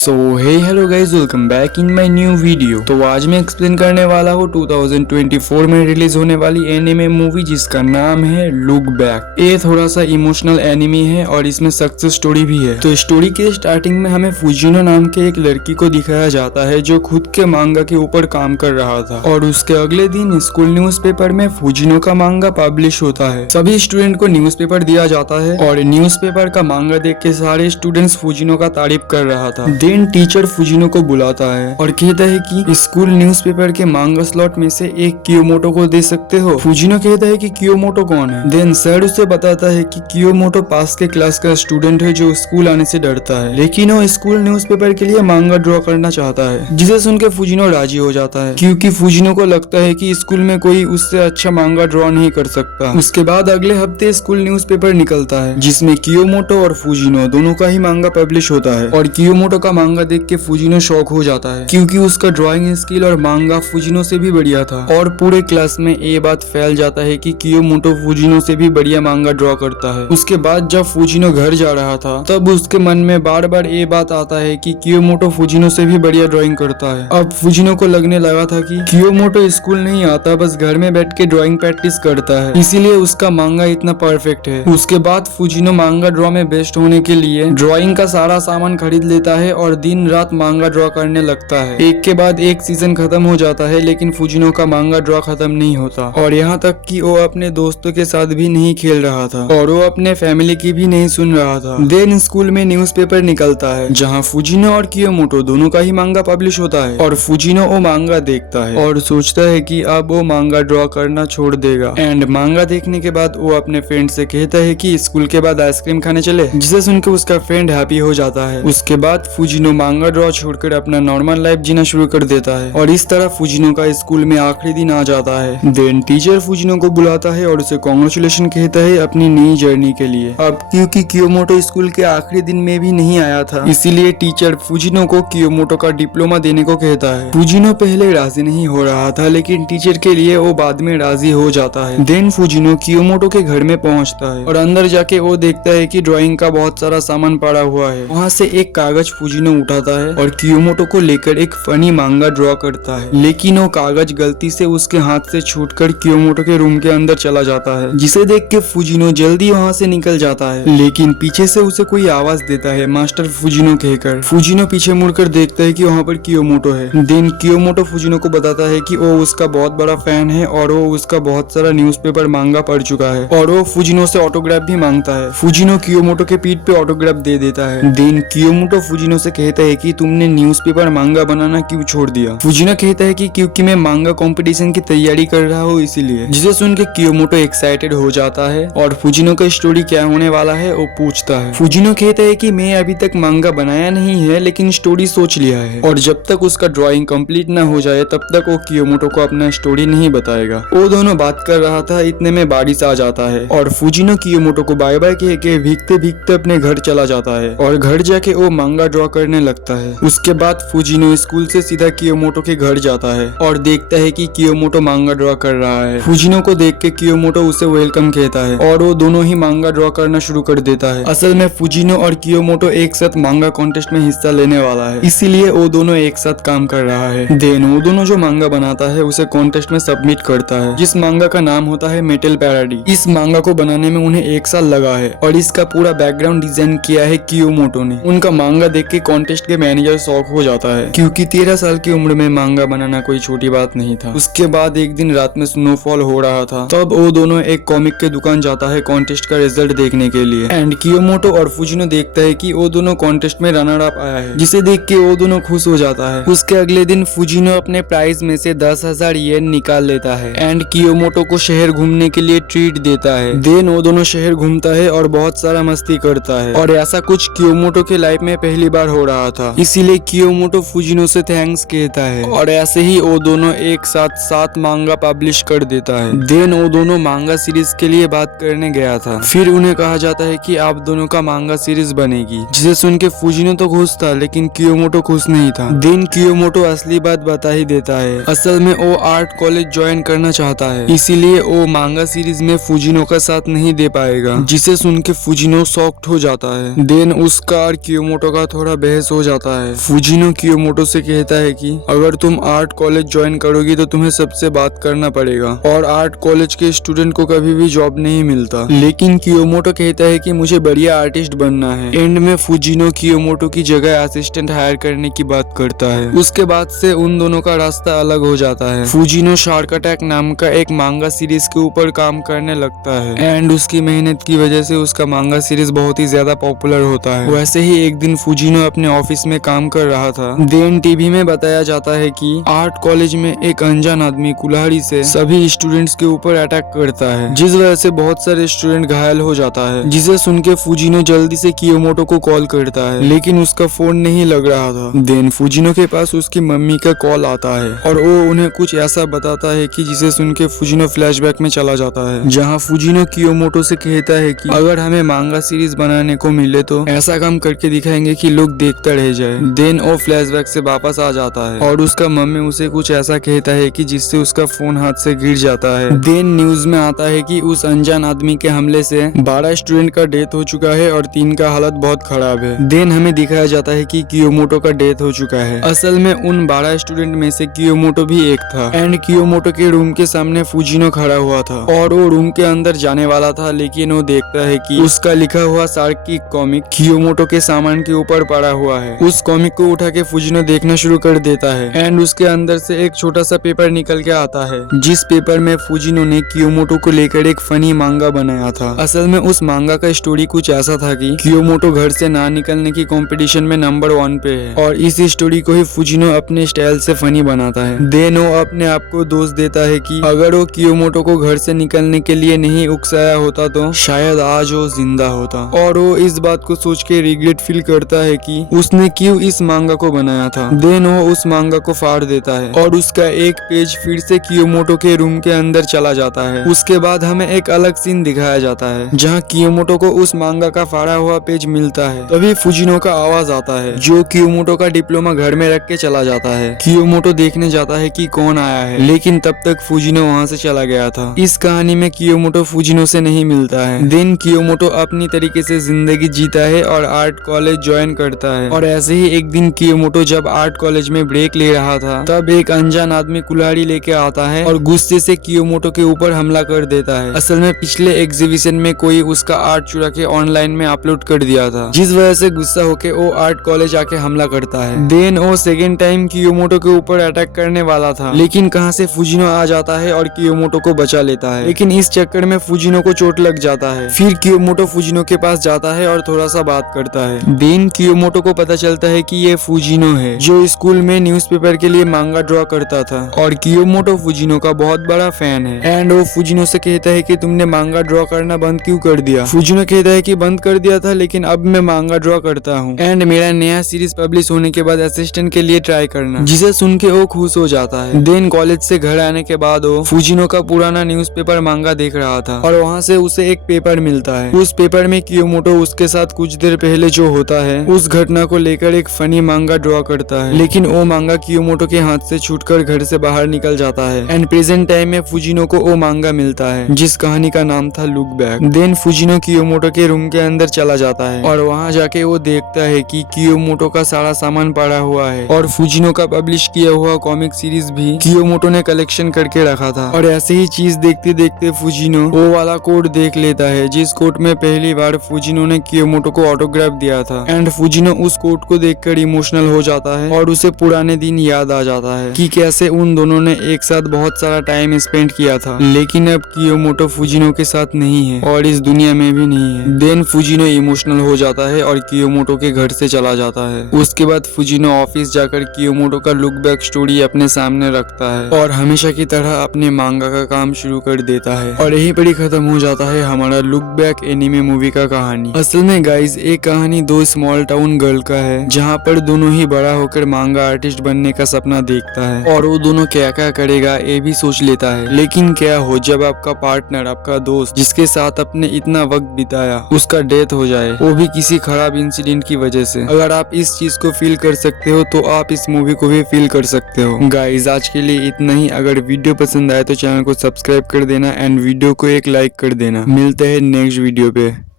So hey hello guys, welcome back in my new video. तो आज मैं explain करने वाला हूँ 2024 में रिलीज होने वाली एनिमे मूवी जिसका नाम है लुक बैक। ये थोड़ा सा इमोशनल एनिमे है और इसमें सक्सेस स्टोरी भी है। तो स्टोरी के स्टार्टिंग में हमें फुजिनो नाम के एक लड़की को दिखाया जाता है जो खुद के मांगा के ऊपर काम कर रहा था और उसके अगले दिन स्कूल न्यूज़पेपर में फुजिनो का मांगा पब्लिश होता है। सभी स्टूडेंट को न्यूज़पेपर दिया जाता है और न्यूज़पेपर का मांगा देख के सारे स्टूडेंट्स फुजिनो का तारीफ कर रहा था। देन टीचर फुजिनो को बुलाता है और कहता है कि स्कूल न्यूज़पेपर के मांगा स्लॉट में से एक कियोमोटो को दे सकते हो। फुजिनो कहता है कि कियोमोटो कौन है। देन सर उसे बताता है कि कियोमोटो पास के क्लास का स्टूडेंट है जो स्कूल आने से डरता है, लेकिन वो स्कूल न्यूज़पेपर के लिए मांगा ड्रॉ करना चाहता है, जिसे सुनकर फुजिनो राजी हो जाता है क्योंकि फुजिनो को लगता है कि स्कूल में कोई उससे अच्छा मांगा ड्रॉ नहीं कर सकता। उसके बाद अगले हफ्ते स्कूल न्यूज़पेपर निकलता है जिसमें कियोमोटो और फुजिनो दोनों का ही मांगा पब्लिश होता है और कियोमोटो का मांगा देख के फुजिनो शॉक हो जाता है क्योंकि उसका ड्राइंग स्किल और मांगा फुजिनो से भी बढ़िया था। और पूरे क्लास में ये बात फैल जाता है कि कियोमोटो फुजिनो से भी बढ़िया मांगा ड्रॉ करता है। उसके बाद जब फुजिनो घर जा रहा था तब उसके मन में बार बार ये बात आता है कि कियोमोटो फुजिनो से भी बढ़िया ड्राइंग करता है। अब फुजिनो को लगने लगा था कि कियोमोटो स्कूल नहीं आता, बस घर में बैठ के ड्राइंग प्रैक्टिस करता है, इसीलिए उसका मांगा इतना परफेक्ट है। उसके बाद फुजिनो मांगा ड्रॉ में बेस्ट होने के लिए ड्राइंग का सारा सामान खरीद लेता है और दिन रात मांगा ड्रॉ करने लगता है। एक के बाद एक सीजन खत्म हो जाता है लेकिन फुजिनो का मांगा ड्रॉ खत्म नहीं होता और यहाँ तक कि वो अपने दोस्तों के साथ भी नहीं खेल रहा था और वो अपने फैमिली की भी नहीं सुन रहा था। देन स्कूल में न्यूज़पेपर निकलता है जहाँ फुजिनो और कियोमोटो दोनों का ही मांगा पब्लिश होता है और फुजिनो वो मांगा देखता है और सोचता है कि अब वो मांगा ड्रॉ करना छोड़ देगा। एंड मांगा देखने के बाद वो अपने फ्रेंड से कहता है कि स्कूल के बाद आइसक्रीम खाने चले, जिसे सुनकर उसका फ्रेंड हैप्पी हो जाता है। उसके बाद फुजिनो मांगा ड्रॉ छोड़कर अपना नॉर्मल लाइफ जीना शुरू कर देता है और इस तरह फुजिनो का स्कूल में आखिरी दिन आ जाता है। देन टीचर फुजिनो को बुलाता है और उसे कांग्रेचुलेशन कहता है अपनी नई जर्नी के लिए। अब क्योंकि कियोमोटो स्कूल के आखिरी दिन में भी नहीं आया था, इसीलिए टीचर फुजिनो को कियोमोटो का डिप्लोमा देने को कहता है। फुजिनो पहले राजी नहीं हो रहा था लेकिन टीचर के लिए वो बाद में राजी हो जाता है। देन फुजिनो कियोमोटो के घर में पहुंचता है और अंदर जाके वो देखता है कि ड्राइंग का बहुत सारा सामान पड़ा हुआ है। वहाँ से एक कागज फुजिनो उठाता है और कियोमोटो को लेकर एक फनी मांगा ड्रॉ करता है, लेकिन वो कागज गलती से उसके हाथ से छूटकर कियोमोटो के रूम के अंदर चला जाता है, जिसे देख के फुजिनो जल्दी वहाँ से निकल जाता है। लेकिन पीछे से उसे कोई आवाज देता है मास्टर फुजिनो कहकर। फुजिनो पीछे मुड़कर देखता है कि वहाँ पर कियोमोटो है। देन कियोमोटो फुजिनो को बताता है कि वो उसका बहुत बड़ा फैन है और वो उसका बहुत सारा न्यूज़पेपर मांगा पढ़ चुका है और वो फुजिनो से ऑटोग्राफ भी मांगता है। फुजिनो कियोमोटो के पीठ पे ऑटोग्राफ दे देता है। देन कियोमोटो फुजिनो से कहता है कि तुमने न्यूज़पेपर मांगा बनाना क्यों छोड़ दिया। फुजिनो कहता है कि क्योंकि मैं मांगा कंपटीशन की तैयारी कर रहा हूँ इसीलिए, जिसे सुन के कियोमोटो एक्साइटेड हो जाता है और फुजिनो का स्टोरी क्या होने वाला है वो पूछता है। फुजिनो कहता है कि मैं अभी तक मांगा बनाया नहीं है लेकिन स्टोरी सोच लिया है और जब तक उसका ड्राइंग कंप्लीट ना हो जाए तब तक वो कियोमोटो को अपना स्टोरी नहीं बताएगा। वो दोनों बात कर रहा था, इतने में बारिश आ जाता है और फुजिनो कियोमोटो को बाय बाय कह के भीगते भीगते अपने घर चला जाता है और घर जाके वो मांगा ड्रॉ करने लगता है। उसके बाद फुजिनो स्कूल से सीधा कियोमोटो के घर जाता है और देखता है कि कियोमोटो मांगा ड्रॉ कर रहा है। फुजिनो को देख के कियोमोटो उसे वेलकम कहता है और वो दोनों ही मांगा ड्रॉ करना शुरू कर देता है। असल में फुजिनो और कियोमोटो एक साथ मांगा कॉन्टेस्ट में हिस्सा लेने वाला है, इसीलिए वो दोनों एक साथ काम कर रहा है। देन वो दोनों जो मांगा बनाता है उसे कॉन्टेस्ट में सबमिट करता है, जिस मांगा का नाम होता है मेटल पैराडी। इस मांगा को बनाने में उन्हें 1 साल लगा है और इसका पूरा बैकग्राउंड डिजाइन किया है कियोमोटो ने। उनका मांगा देख के कॉन्टेस्ट के मैनेजर शॉक हो जाता है क्योंकि 13 साल की उम्र में मांगा बनाना कोई छोटी बात नहीं था। उसके बाद एक दिन रात में स्नोफॉल हो रहा था, तब वो दोनों एक कॉमिक के दुकान जाता है कॉन्टेस्ट का रिजल्ट देखने के लिए। एंड कियोमोटो और फुजिनो देखता है कि वो दोनों कॉन्टेस्ट में रनर अप आया है, जिसे देख के वो दोनों खुश हो जाता है। उसके अगले दिन फुजिनो अपने प्राइज में से 10,000 येन निकाल लेता है एंड कियोमोटो को शहर घूमने के लिए ट्रीट देता है। देन वो दोनों शहर घूमता है और बहुत सारा मस्ती करता है और ऐसा कुछ कियोमोटो के लाइफ में पहली बार हो रहा था, इसीलिए कियोमोटो फुजिनो से थैंक्स कहता है और ऐसे ही वो दोनों एक साथ 7 मांगा पब्लिश कर देता है। देन वो दोनों मांगा सीरीज के लिए बात करने गया था, फिर उन्हें कहा जाता है कि आप दोनों का मांगा सीरीज बनेगी, जिसे सुन के फुजिनो तो खुश था लेकिन कियोमोटो खुश नहीं था। देन कियोमोटो असली बात बता ही देता है, असल में वो आर्ट कॉलेज ज्वाइन करना चाहता है, इसीलिए वो मांगा सीरीज में फुजिनो का साथ नहीं दे पाएगा, जिसे सुन के फुजिनो शॉक्ड हो जाता है। देन उसका और कियोमोटो का थोड़ा बहस हो जाता है। फुजिनो कियोमोटो से कहता है कि अगर तुम आर्ट कॉलेज ज्वाइन करोगी तो तुम्हें सबसे बात करना पड़ेगा और आर्ट कॉलेज के स्टूडेंट को कभी भी जॉब नहीं मिलता। लेकिन कियोमोटो कहता है कि मुझे बढ़िया आर्टिस्ट बनना है। एंड में फुजिनो कियोमोटो की जगह असिस्टेंट हायर करने की बात करता है। उसके बाद से उन दोनों का रास्ता अलग हो जाता है। फुजिनो शार्क अटैक नाम का एक मांगा सीरीज के ऊपर काम करने लगता है एंड उसकी मेहनत की वजह से उसका मांगा सीरीज बहुत ही ज्यादा पॉपुलर होता है। वैसे ही एक दिन फुजिनो अपने ऑफिस में काम कर रहा था। देन टीवी में बताया जाता है कि आर्ट कॉलेज में एक अनजान आदमी कुल्हाड़ी से सभी स्टूडेंट्स के ऊपर अटैक करता है, जिस वजह से बहुत सारे स्टूडेंट घायल हो जाता है। जिसे सुन के फुजिनो जल्दी से कियोमोटो को कॉल करता है, लेकिन उसका फोन नहीं लग रहा था। देन फुजिनो के पास उसकी मम्मी का कॉल आता है और वो उन्हें कुछ ऐसा बताता है कि जिसे सुन के फुजिनो फ्लैशबैक में चला जाता है, जहाँ फुजिनो कियोमोटो से कहता है कि अगर हमें मांगा सीरीज बनाने को मिले तो ऐसा काम करके दिखाएंगे कि लोग देखते रह जाए। देन वो फ्लैशबैक से वापस आ जाता है और उसका मम्मी उसे कुछ ऐसा कहता है कि जिससे उसका फोन हाथ से गिर जाता है। देन न्यूज में आता है कि उस अनजान आदमी के हमले से 12 स्टूडेंट का डेथ हो चुका है और 3 का हालत बहुत खराब है। देन हमें दिखाया जाता है कि कियोमोटो का डेथ हो चुका है। असल में उन 12 स्टूडेंट में से कियोमोटो भी एक था एंड कियोमोटो के रूम के सामने फुजिनो खड़ा हुआ था और वो रूम के अंदर जाने वाला था, लेकिन वो देखता है कि उसका लिखा हुआ शार्क की कॉमिक कियोमोटो के सामान के ऊपर पड़ा हुआ है। उस कॉमिक को उठा के फुजिनो देखना शुरू कर देता है एंड उसके अंदर से एक छोटा सा पेपर निकल के आता है, जिस पेपर में फुजिनो ने कियोमोटो को लेकर एक फनी मांगा बनाया था। असल में उस मांगा का स्टोरी कुछ ऐसा था कि कियोमोटो घर से ना निकलने की कंपटीशन में नंबर 1 पे है और इस स्टोरी को ही फुजिनो अपने स्टाइल से फनी बनाता है। देन वो अपने आप को दोष देता है कि अगर वो कियोमोटो को घर से निकलने के लिए नहीं उकसाया होता तो शायद आज वो जिंदा होता, और वो इस बात को सोच के रिग्रेट फील करता है कि उसने क्यों इस मांगा को बनाया था। देन वो उस मांगा को फाड़ देता है और उसका एक पेज फिर से कियोमोटो के रूम के अंदर चला जाता है। उसके बाद हमें एक अलग सीन दिखाया जाता है जहाँ कियोमोटो को उस मांगा का फाड़ा हुआ पेज मिलता है। तभी फुजिनो का आवाज आता है जो कियोमोटो का डिप्लोमा घर में रख के चला जाता है। कियोमोटो देखने जाता है कि कौन आया है, लेकिन तब तक फुजिनो वहाँ से चला गया था। इस कहानी में कियोमोटो फुजिनो से नहीं मिलता है। देन कियोमोटो अपनी तरीके से जिंदगी जीता है और आर्ट कॉलेज ज्वाइन करता है। और ऐसे ही एक दिन कियोमोटो जब आर्ट कॉलेज में ब्रेक ले रहा था, तब एक अनजान आदमी कुल्हाड़ी लेके आता है और गुस्से से कियोमोटो के ऊपर हमला कर देता है। असल में पिछले एग्जीबिशन में कोई उसका आर्ट चुरा के ऑनलाइन में अपलोड कर दिया था, जिस वजह से गुस्सा होके वो आर्ट कॉलेज आके हमला करता है। देन वो सेकेंड टाइम कियोमोटो के ऊपर अटैक करने वाला था, लेकिन कहाँ से फुजिनो आ जाता है और कियोमोटो को बचा लेता है। लेकिन इस चक्कर में फुजिनो को चोट लग जाता है। फिर कियोमोटो फुजिनो के पास जाता है और थोड़ा सा बात करता है। देन कियोमोटो को पता चलता है कि ये फुजिनो है जो स्कूल में न्यूज़पेपर के लिए मांगा ड्रॉ करता था और कियोमोटो फुजिनो का बहुत बड़ा फैन है। एंड वो फुजिनो से कहता है कि तुमने मांगा ड्रॉ करना बंद क्यों कर दिया। फुजिनो कहता है कि बंद कर दिया था, लेकिन अब मैं मांगा ड्रॉ करता हूँ एंड मेरा नया सीरीज पब्लिश होने के बाद असिस्टेंट के लिए ट्राई करना, जिसे सुन के वो खुश हो जाता है। देन कॉलेज से घर आने के बाद वो फुजिनो का पुराना न्यूज़पेपर मांगा देख रहा था और वहाँ से उसे एक पेपर मिलता है। उस पेपर में कियोमोटो उसके साथ कुछ देर पहले जो होता है उस घटना को लेकर एक फनी मांगा ड्रॉ करता है, लेकिन वो मांगा कियोमोटो के हाथ से छूटकर घर से बाहर निकल जाता है। एंड प्रेजेंट टाइम में फुजिनो को वो मांगा मिलता है जिस कहानी का नाम था लुक बैक। देन फुजिनो कियोमोटो के रूम के अंदर चला जाता है और वहाँ जाके वो देखता है कि कियोमोटो का सारा सामान पड़ा हुआ है और फुजिनो का पब्लिश किया हुआ कॉमिक सीरीज भी कियोमोटो ने कलेक्शन करके रखा था। और ऐसे ही चीज देखते देखते फुजिनो वो वाला कोड देख लेता है जिस कोड में पहली बार फुजिनो ने कियोमोटो को ऑटोग्राफ दिया था। एंड फुजिनो उस कोड को देखकर इमोशनल हो जाता है और उसे पुराने दिन याद आ जाता है कि कैसे उन दोनों ने एक साथ बहुत सारा टाइम स्पेंड किया था, लेकिन अब कियोमोटो फुजिनो के साथ नहीं है और इस दुनिया में भी नहीं है। देन फुजिनो इमोशनल हो जाता है और कियोमोटो के घर से चला जाता है। उसके बाद फुजिनो ऑफिस जाकर कियोमोटो का लुक बैक स्टोरी अपने सामने रखता है और हमेशा की तरह अपने मांगा का काम शुरू कर देता है। और यहीं पर ही खत्म हो जाता है हमारा लुक बैक एनिमे मूवी का कहानी। असल में गाइज एक कहानी 2 स्मॉल टाउन गर्ल का है, जहाँ पर दोनों ही बड़ा होकर मांगा आर्टिस्ट बनने का सपना देखता है और वो दोनों क्या क्या करेगा ये भी सोच लेता है। लेकिन क्या हो जब आपका पार्टनर, आपका दोस्त जिसके साथ आपने इतना वक्त बिताया, उसका डेथ हो जाए, वो भी किसी खराब इंसिडेंट की वजह से। अगर आप इस चीज को फील कर सकते हो तो आप इस मूवी को भी फील कर सकते हो। गाइज आज के लिए इतना ही। अगर वीडियो पसंद आए तो चैनल को सब्सक्राइब कर देना एंड वीडियो को एक लाइक कर देना। मिलते हैं नेक्स्ट वीडियो पे।